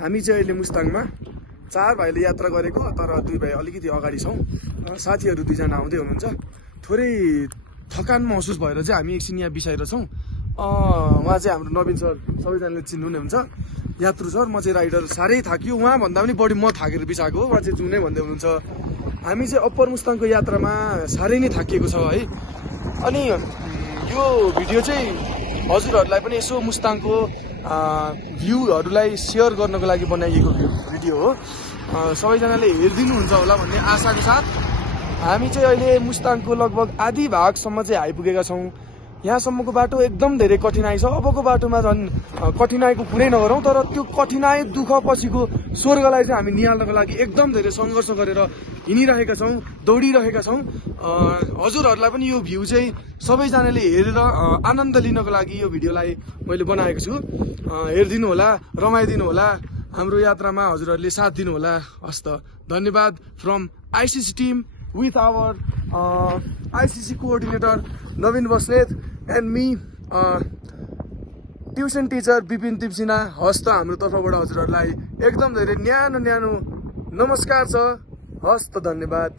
हामी चाहिँ अहिले मुस्ताङमा 4 भाइले यात्रा गरेको, तर 2 भाइ अलिकति अगाडि छौँ। साथीहरू 2 जना आउँदै हुनुहुन्छ। थोरै थकान महसुस भएर चाहिँ हामी एकछिन यहाँ बिसाएर छौँ। उहाँ चाहिँ हाम्रो नवीन सर, सबैजनाले चिन्नुहुने हुन्छ, यात्रु सर। म चाहिँ राइडर। साह्रै थाक्यो, उहाँ भन्दा पनि बढी म थाकेर बिसाएको हो। उहाँ चाहिँ जुनै भन्दै हुनुहुन्छ। हामी चाहिँ अप्पर मुस्ताङको यात्रामा साह्रै नै थाकिएको छ है। अनि यो भिडियो चाहिँ हजुरहरूलाई पनि यसो मुस्ताङको भ्यूहरूलाई सेयर गर्नको लागि बनाइएको भिडियो हो। सबैजनाले हेरिदिनुहुन्छ होला भन्ने आशाको साथ हामी चाहिँ अहिले मुस्ताङको लगभग आधी भागसम्म चाहिँ आइपुगेका छौँ। यहाँसम्मको बाटो एकदम धेरै कठिनाइ छ। अबको बाटोमा झन् कठिनाइको कुरै नगरौँ, तर त्यो कठिनाइ दुःख पछिको स्वर्गलाई चाहिँ हामी निहाल्नको लागि एकदम धेरै सङ्घर्ष गरेर हिँडिरहेका छौँ, दौडिरहेका छौँ। हजुरहरूलाई पनि यो भ्यू चाहिँ सबैजनाले हेरेर आनन्द लिनको लागि यो भिडियोलाई मैले बनाएको छु। हेरिदिनु होला, रमाइदिनु होला, हाम्रो यात्रामा हजुरहरूले साथ दिनु होला। हस्त धन्यवाद from ICC team with our ICC coordinator Naveen Basnet and me tuition teacher Vipin तिप्सिना। हस्त हाम्रो तर्फबाट हजुरहरूलाई एकदम धेरै न्यानो नमस्कार छ। हस्त धन्यवाद।